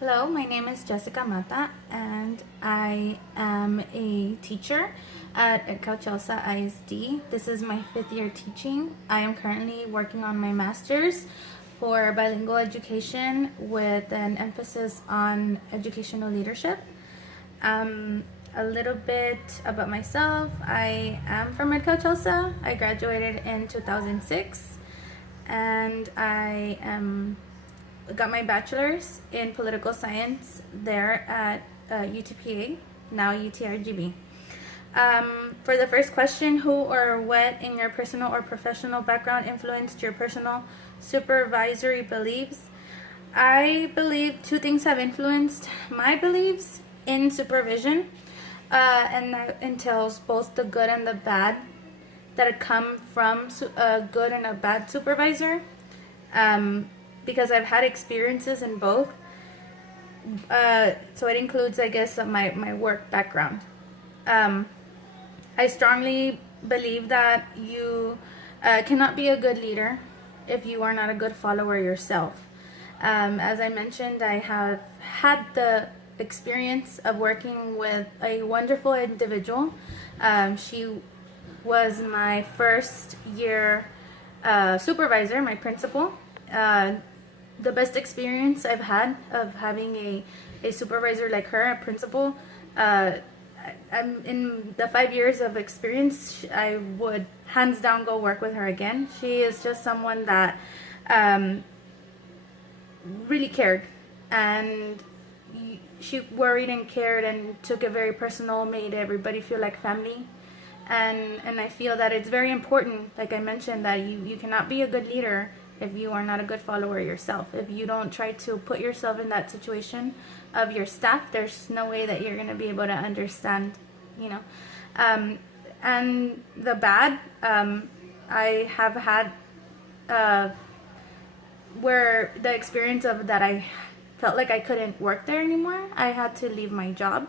Hello, my name is Jessica Mata, and I am a teacher at Cauchelsa ISD. This is my 5th year teaching. I am currently working on my master's for bilingual education with an emphasis on educational leadership. A little bit about myself. I am from Cauchelsa. I graduated in 2006, and I am got my bachelor's in political science there at UTPA, now UTRGB. For the first question, who or what in your personal or professional background influenced your personal supervisory beliefs? I believe two things have influenced my beliefs in supervision, and that entails both the good and the bad that come from a good and a bad supervisor. Because I've had experiences in both. So it includes, I guess, my work background. I strongly believe that you cannot be a good leader if you are not a good follower yourself. As I mentioned, I have had the experience of working with a wonderful individual. She was my first year supervisor, my principal. The best experience I've had of having a supervisor like her, a principal. I'm in the 5 years of experience, I would hands down go work with her again. She is just someone that really cared, and she worried and cared and took it very personal, made everybody feel like family. And I feel that it's very important, like I mentioned, that you cannot be a good leader if you are not a good follower yourself. If you don't try to put yourself in that situation of your staff, there's no way that you're going to be able to understand, you know. And the bad, I have had where the experience of that I felt like I couldn't work there anymore. I had to leave my job.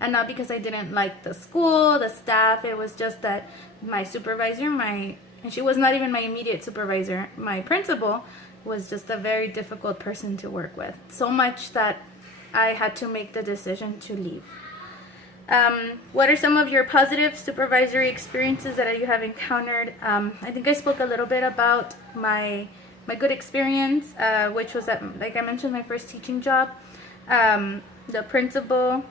And not because I didn't like the school, the staff. It was just that my supervisor, and she was not even my immediate supervisor, my principal, was just a very difficult person to work with. So much that I had to make the decision to leave. What are some of your positive supervisory experiences that you have encountered? I think I spoke a little bit about my good experience, which was at, like I mentioned, my first teaching job. The principal,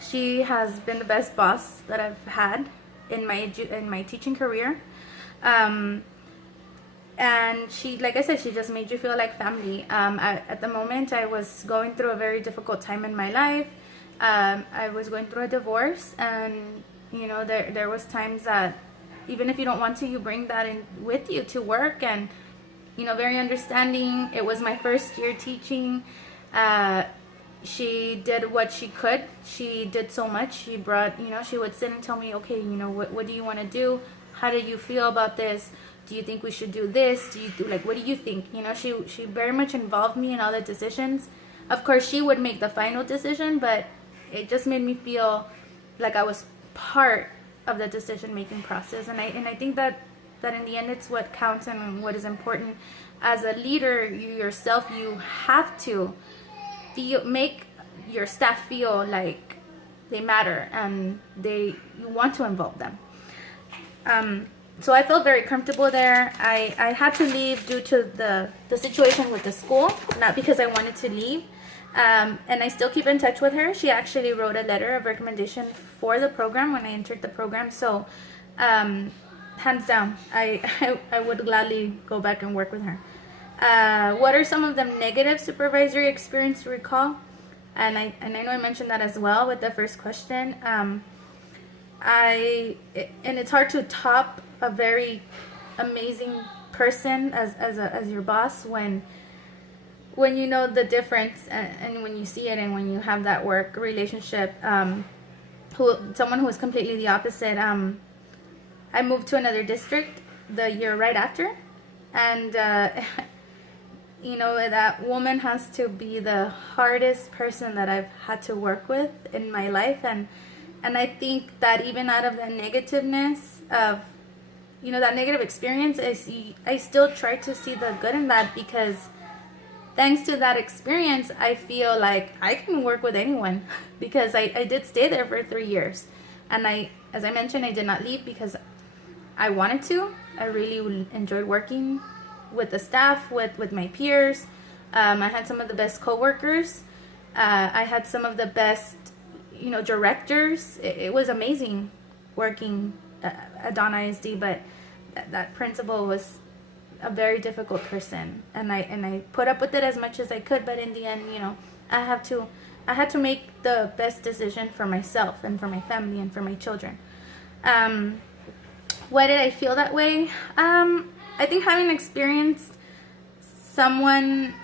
she has been the best boss that I've had in my teaching career. And she, like I said, she just made you feel like family. At the moment, I was going through a very difficult time in my life. I was going through a divorce, and you know, there was times that even if you don't want to, you bring that in with you to work, and you know, very understanding. It was my first year teaching. She did what she could. She did so much. She brought, you know, she would sit and tell me, okay, you know, what do you want to do? How do you feel about this? Do you think we should do this? What do you think? You know, she very much involved me in all the decisions. Of course, she would make the final decision, but it just made me feel like I was part of the decision-making process. And I think that in the end, it's what counts and what is important. As a leader, you yourself, you have to make your staff feel like they matter and you want to involve them. So I felt very comfortable there. I had to leave due to the situation with the school, not because I wanted to leave. And I still keep in touch with her. She actually wrote a letter of recommendation for the program when I entered the program. So hands down, I would gladly go back and work with her. What are some of the negative supervisory experience you recall? And I know I mentioned that as well with the first question. And it's hard to top a very amazing person as your boss when you know the difference, and when you see it, and when you have that work relationship. Someone who is completely the opposite. I moved to another district the year right after, and you know, that woman has to be the hardest person that I've had to work with in my life. And I think that even out of the negativeness of, you know, that negative experience, I still try to see the good in that, because thanks to that experience, I feel like I can work with anyone because I did stay there for 3 years. And as I mentioned, I did not leave because I wanted to. I really enjoyed working with the staff, with my peers. I had some of the best coworkers. I had some of the best, directors. It was amazing working at Dawn ISD, but that principal was a very difficult person, and I put up with it as much as I could. But in the end, I had to make the best decision for myself and for my family and for my children. Why did I feel that way? I think having experienced someone